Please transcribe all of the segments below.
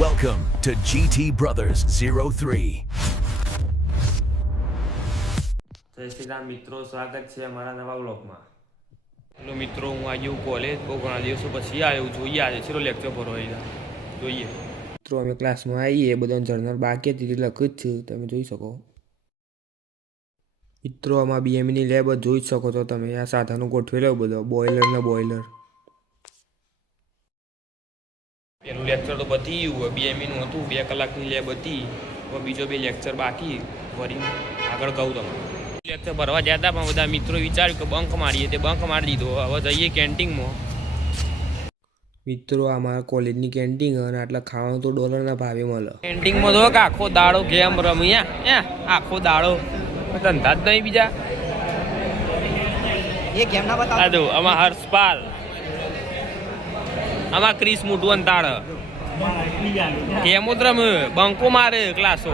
Welcome to GT Brothers 03. જય શ્રી રામ મિત્રો, સ્વાગત છે અમારા નવા વ્લોગમાં. હેલો મિત્રો, હું આવી ગયો કોલેજ. બહુ ઘણા દિવસો પછી આવ્યો. જોઈએ આજે છેલ્લો લેક્ચર ભરવા જોઈએ. મિત્રો અમે ક્લાસમાં આવીએ, બધા જર્નલ બાકી હતી લખું જ છું, તમે જોઈ શકો. મિત્રો આમાં બીએમની લેબ જોઈ જ શકો છો તમે. આ સાધનો ગોઠવેલો બધો, બોઇલર ને બોઇલર. પેલું લેક્ચર તો પતી ગયું. બીએમઈનું હતું, 2 કલાકની લેબ હતી. હવે બીજો 2 લેક્ચર બાકી. ફરી આગળ કહું તમને. લેક્ચર ભરવા જતા પણ બધા મિત્રો વિચાર્યું કે બંક મારીએ, તે બંક મારી દીધો. હવે જઈએ કેન્ટીનમાં. મિત્રો અમારા કોલેજની કેન્ટીન અને આટલા ખાવાનું તો $1ના ભાવે મળે. કેન્ટીનમાં તો આખો દાડો ગેમ રમ્યા, આખો દાડો ધંધા જ નહીં બીજા. એ કેમ ના બતાવો? આ જો આમાં હર્ષપાલ, આમાં ક્રિસ મોટું અંતાળ ગેમો જ રમે, બંકો મારે ક્લાસો.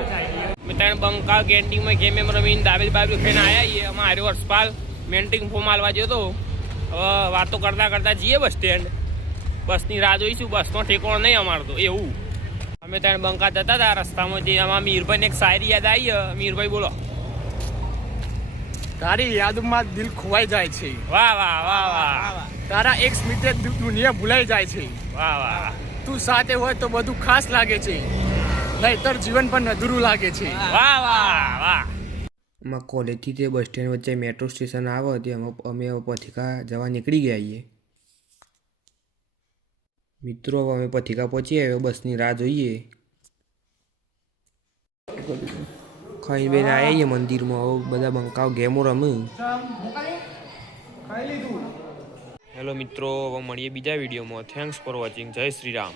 મેં ત્રણ બંકા કેન્ટીનમાં ગેમ એમ રમીને દાબેલ બાબેલ ખાઈને આવ્યા છીએ. આમાં હાર્યો હર્ષપાલ મેન્ટિંગ ફોર્મ આલવા જતો. હવે વાતો કરતા કરતા જઈએ બસ સ્ટેન્ડ. બસની રાહ જોઈશું. બસનો ઠેકોણ નહીં અમારે તો એવું. અમે ત્રણ બંકા જતા હતા રસ્તામાં. જે આમાં મીરભાઈને એક શાયરી યાદ આવી. મીરભાઈ બોલો. તારી યાદમાં દિલ ખોવાઈ જાય છે. વાહ વાહ વાહ વાહ. તારા એક સ્મિતે દુનિયા ભૂલાઈ જાય છે. વાહ વાહ. તું સાથે હોય તો બધું ખાસ લાગે છે, નહીતર જીવન પણ અધૂરું લાગે છે. વાહ વાહ વાહ. અમારા કોલેજથી તે બસ સ્ટેન્ડ વચ્ચે મેટ્રો સ્ટેશન આવે તે અમે પથિકા જવા નીકળી ગયા છીએ. મિત્રો હવે અમે પથિકા પહોંચી આવ્યા, બસની રાહ જોઈએ. ખાઈ બેન આવીએ મંદિરમાં. હવે બધા બંકાઓ ગેમો રમે. હેલો મિત્રો, હવે મળીએ બીજા વિડીયોમાં. Thanks for watching. જય શ્રી રામ.